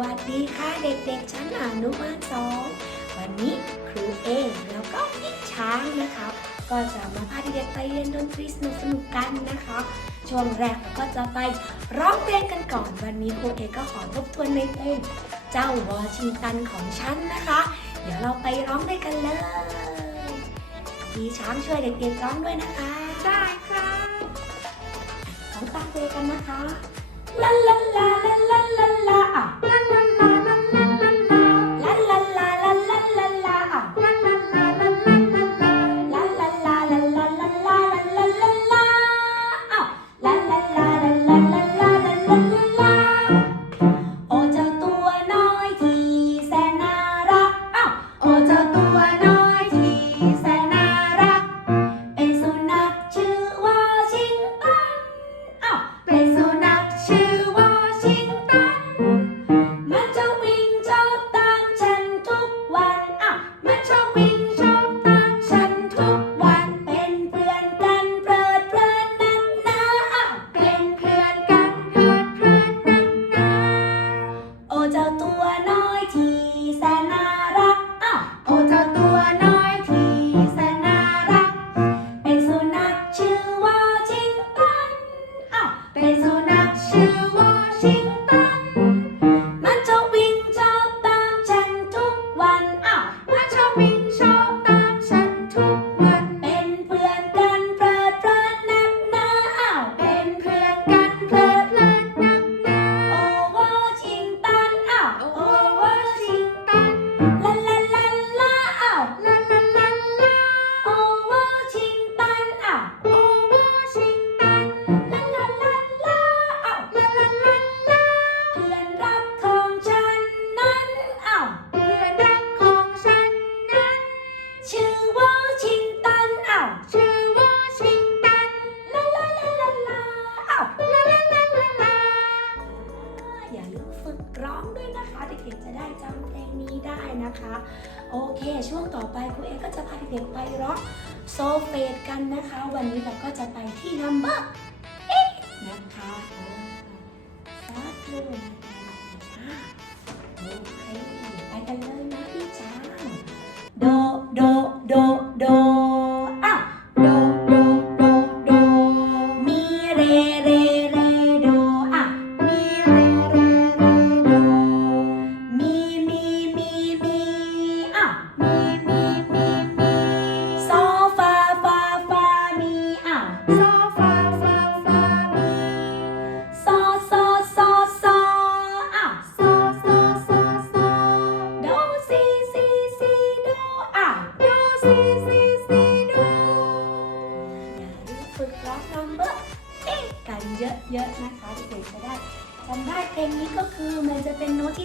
วัสดีค่ะเด็กๆ ชั้นอนุบาลสองวันนี้ครูเองแล้วก็พี่ช้างนะคะ ก็จะมาพาเด็กๆไปเรียนดนตรีสนุกๆกันนะคะ ช่วงแรกเราก็จะไปร้องเพลงกันก่อน วันนี้ครูเองก็ขอทบทวนในเพลงเจ้าวอชิงตันของฉันนะคะ เดี๋ยวเราไปร้องด้วยกันเลยพี่ช้างช่วยเด็กๆร้องด้วยนะคะได้ครับร้องตามเพลงกันนะคะลาลาลาลาลาลาลาอะ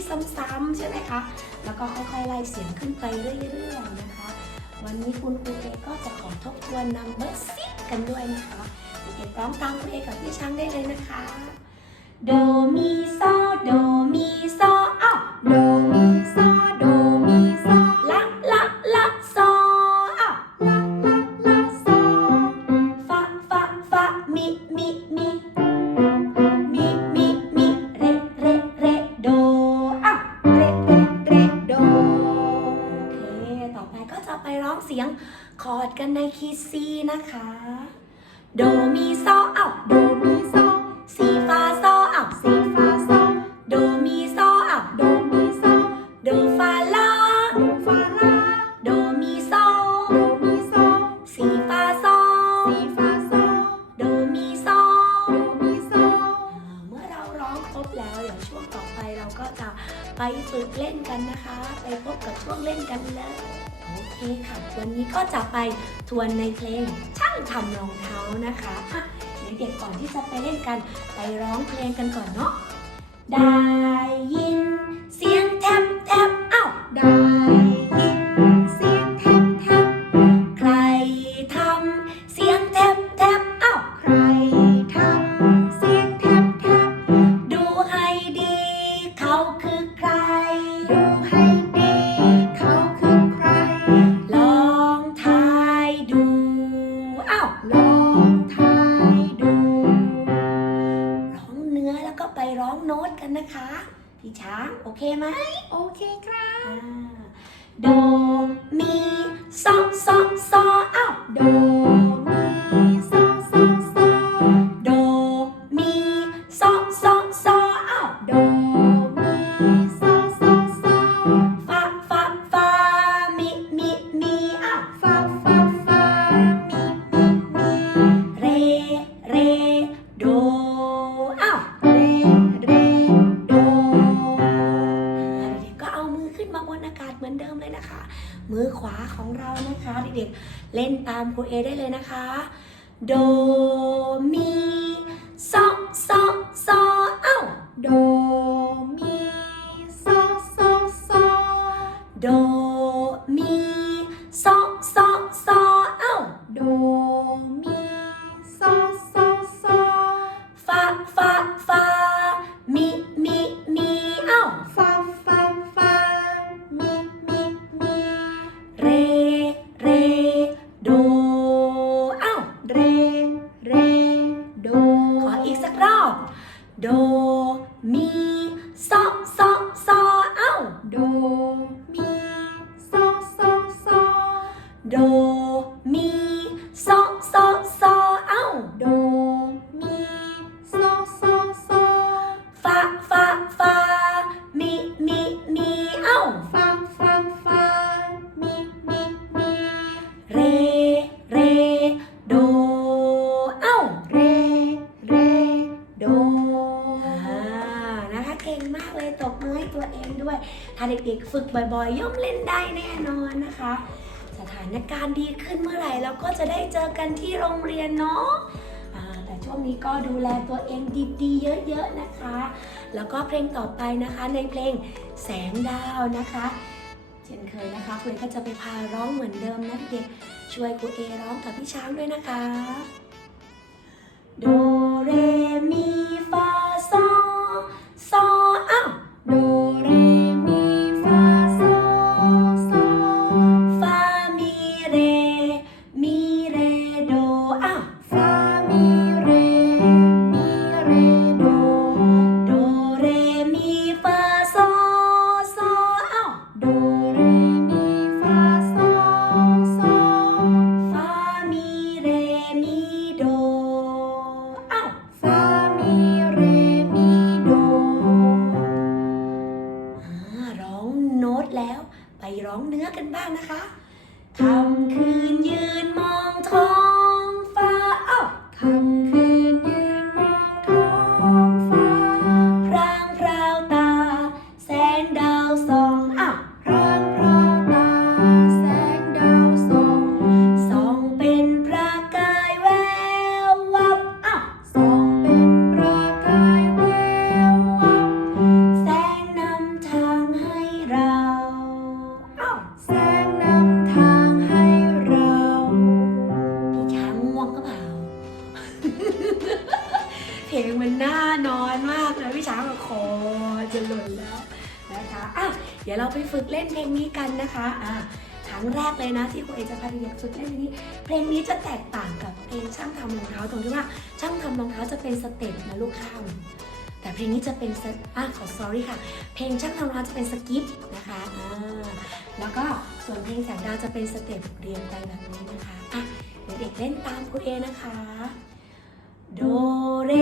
ซ้ำๆใช่ไหมคะ แล้วก็ค่อยๆไล่เสียงขึ้นไปเรื่อยๆนะคะ วันนี้คุณครูเอก็จะขอทบทวนนัมเบอร์ซิกันด้วยนะคะเด็กๆร้องตามครูเอกับพี่ช้างได้เลยนะคะ โดมีโซโดมีโซอ้าวโดมีโซโดมีโซละละละโซอ้าวละละละโซฟะฟะฟะมิมิมิมิ กันในคีซีนะคะ โดมีโซอ้าโดมีโซสีฟ้าโซอะสีฟ้าโซโดมีโซอะโดมีโซโดฟาลาโดฟาลาโดมีโซโดมีโซสีฟ้าโซสีฟ้าโซโดมีโซโดมีโซเมื่อเราร้องครบแล้วเดี๋ยวช่วงต่อไปเราก็จะไปฝึกเล่นกันนะคะ ไปพบกับช่วงเล่นกันเลย เคค่ะวันนี้ก็จะไปทวนในเพลงช่างทำรองเท้านะคะอะเด็กๆก่อนที่จะไปเล่นกันไปร้องเพลงกันก่อนเนาะได้ องเนื้อแล้วก็ไปร้องโน้ตกันนะคะ พี่ช้างโอเคไหมโอเคครับอ่าโดมีโซโซโซอ้าวโด ครูเอได้เลยนะคะ โด รอบโดมีซอซอซอเอ้าโดมีซอซอซอโด ฝึกบ่อยๆ ย่อมเล่นได้แน่นอนนะคะ สถานการณ์ดีขึ้นเมื่อไหร่เราก็จะได้เจอกันที่โรงเรียนเนาะแต่ช่วงนี้ก็ดูแลตัวเองดีๆ เยอะๆนะคะ แล้วก็เพลงต่อไปนะคะในเพลงแสงดาวนะคะ เช่นเคยนะคะคุณเอก็จะไปพาร้องเหมือนเดิมนะเด็กช่วยครูเอร้องกับพี่ช้างด้วยนะคะ โด ร้องเนื้อกันบ้างนะคะคำคืนยืนมองท้อง ล่นเพลงนี้กันนะคะอะครั้งแรกเลยนะที่ครูเอจะพาเด็กๆฝึกเล่นเพลงนี้ เพลงนี้จะแตกต่างกับเพลงช่างทำรองเท้าตรงที่ว่าช่างทำรองเท้าจะเป็นสเต็ปนะลูกข้ามแต่เพลงนี้จะเป็นอะขอ sorry ค่ะ เพลงช่างทำรองเท้าจะเป็นสกิปนะคะอ่าแล้วก็ส่วนเพลงแสงดาวจะเป็นสเต็ปเรียงไปแบบนี้นะคะอะเด็กเล่นตามครูเอนะคะโดเร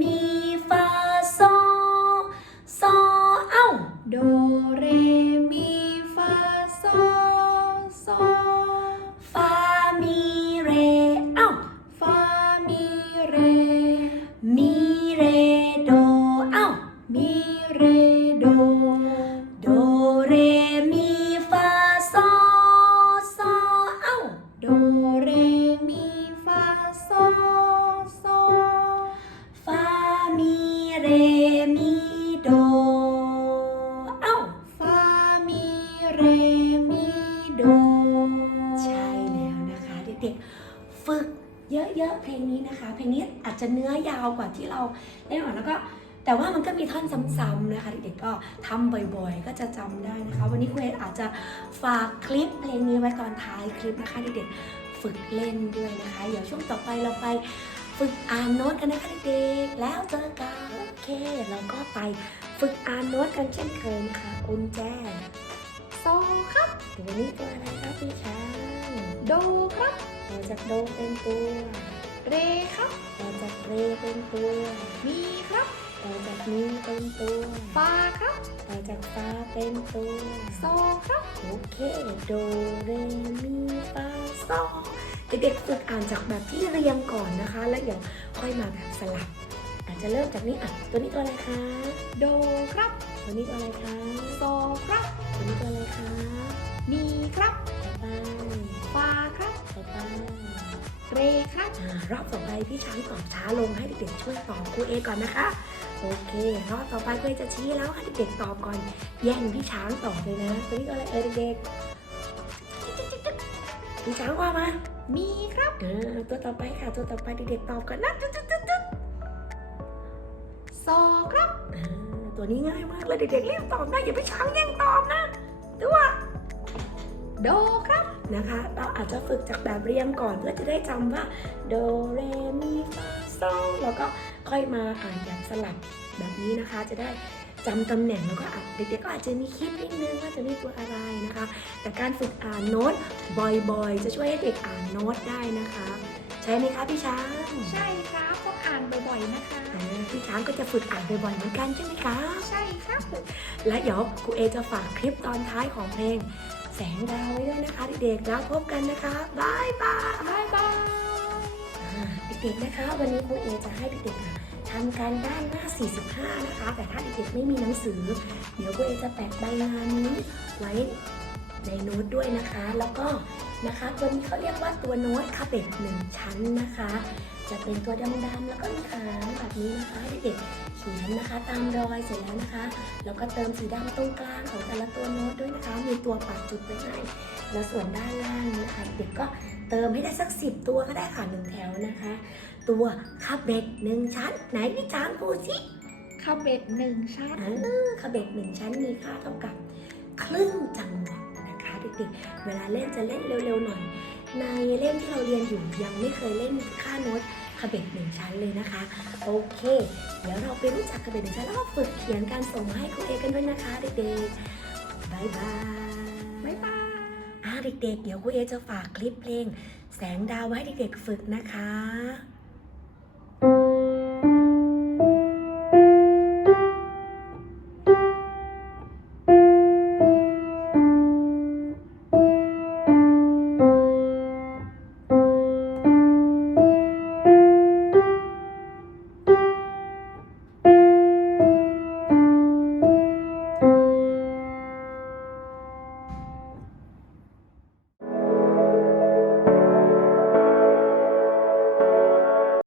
มีฟาโซโซเอ้าโด นี้นะคะเพลงนี้อาจจะเนื้อยาวกว่าที่เราเล่นหน่อยแล้วก็แต่ว่ามันก็มีท่อนซ้ำๆนะคะเด็กๆก็ทำบ่อยๆ ก็จะจำได้นะคะ วันนี้คุณเออาจจะฝากคลิปเพลงนี้ไว้ตอนท้ายคลิปนะคะเด็กๆฝึกเล่นด้วยนะคะ เดี๋ยวช่วงต่อไปเราไปฝึกอ่านโน้ตกันนะคะเด็กๆแล้วเจอกันโอเคเราก็ไปฝึกอ่านโน้ตกันเช่นเคยค่ะกุญแจโซครับตัวนี้ตัวอะไรครับพี่ช้างโดครับเราจะโดเป็นตัว เรครับเราจะเรเป็นตัวมีครับเราจะมีเป็นตัวฟาครับเราจะฟาเป็นตัวโซครับ โอเค โดเรมีฟาซอเด็กๆฝึกอ่านจากแบบที่เรียงก่อนนะคะ แล้วเดี๋ยวค่อยมาแบบสลับ อาจจะเริ่มจากนี้อะ ตัวนี้ตัวอะไรคะ โดครับ ตัวนี้ตัวอะไรคะโซครับ ตัวนี้ตัวอะไรคะ มีครับต่อไปฟาครับต่อไป เรครับอ่ารอบต่อไปพี่ช้างตอบช้าลงให้เด็กๆช่วยตอบครูเอก่อนนะคะ โอเค รอบต่อไปครูเอจะชี้แล้วให้เด็กๆตอบก่อน แย่งพี่ช้างตอบเลยนะตัวนี้ตัวอะไรเอเด็กๆพี่ช้างว่ามา มีครับเออตัวต่อไปค่ะ ตัวต่อไปเด็กๆตอบกันนะตึ๊ดตึ๊ดตึ๊ดตึ๊ดโซครับตัวนี้ง่ายมากเลยเด็กๆรีบตอบนะอย่าไปช้างแย่งตอบนะตัว โดครับนะคะ เราอาจจะฝึกจากแบบเรียงก่อนเพื่อจะได้จำว่าโดเรมีฟาโซแล้วก็ค่อยมาอ่านแบบสลับแบบนี้นะคะ จะได้จำตำแหน่งแล้วก็อ่านเด็กๆก็อาจจะมีคิดนิดนึงว่าจะมีตัวอะไรนะคะ แต่การฝึกอ่านโน้ตบ่อยๆ จะช่วยให้เด็กอ่านโน้ตได้นะคะ ใช่ไหมคะพี่ช้างใช่ครับต้องอ่านบ่อยๆนะคะอ่าพี่ช้างก็จะฝึกอ่านบ่อยๆเหมือนกันใช่ไหมคะ ใช่ครับและเดี๋ยวครูเอจะฝากคลิปตอนท้ายของเพลง แสงดาวไว้ด้วยนะคะเด็กๆแล้วพบกันนะคะบายบายบ๊ายบายอ่าเด็กๆนะคะ วันนี้ครูเอจะให้เด็กๆอะทำการบ้านหน้า 45 นะคะ แต่ถ้าเด็กๆไม่มีหนังสือ เดี๋ยวครูเอจะแปะใบงานนี้ไว้ในโน้ตด้วยนะคะ แล้วก็นะคะตัวนี้เขาเรียกว่าตัวโน้ตคาเป็ดหนึ่งชั้นนะคะ จะเป็นตัวดำๆแล้วก็มีหางแบบนี้นะคะให้เด็กๆ เขียนนะคะ ตามรอยเสร็จแล้วนะคะ แล้วก็เติมสีดำตรงกลางของแต่ละตัวโน้ตด้วยนะคะ มีตัวปักจุดไว้ให้แล้วส่วนด้านล่างนี้นะคะ เด็กก็เติมให้ได้สักสิบตัวก็ได้ค่ะหนึ่งแถวนะคะ ตัวคาเบ็ดหนึ่งชั้น ไหนพี่จางพูดสิคาเบ็ดหนึ่งชั้นเออคาเบ็ดหนึ่งชั้นมีค่าเท่ากับครึ่งจังหวะนะคะเด็กๆเวลาเล่นจะเล่นเร็วๆหน่อย ในเล่มที่เราเรียนอยู่ยังไม่เคยเล่นค่าโน้ต ขบเบ็ดหนึ่งชั้นเลยนะคะ โอเค เดี๋ยวเราไปรู้จักขบเบ็ดหนึ่งชั้นแล้วก็ฝึกเขียนการส่งมาให้ครูเอกันด้วยนะคะเด็กๆบายบายบายบายอ่าเด็กๆ เดี๋ยวครูเอจะฝากคลิปเพลง แสงดาวไว้ให้เด็กๆฝึกนะคะ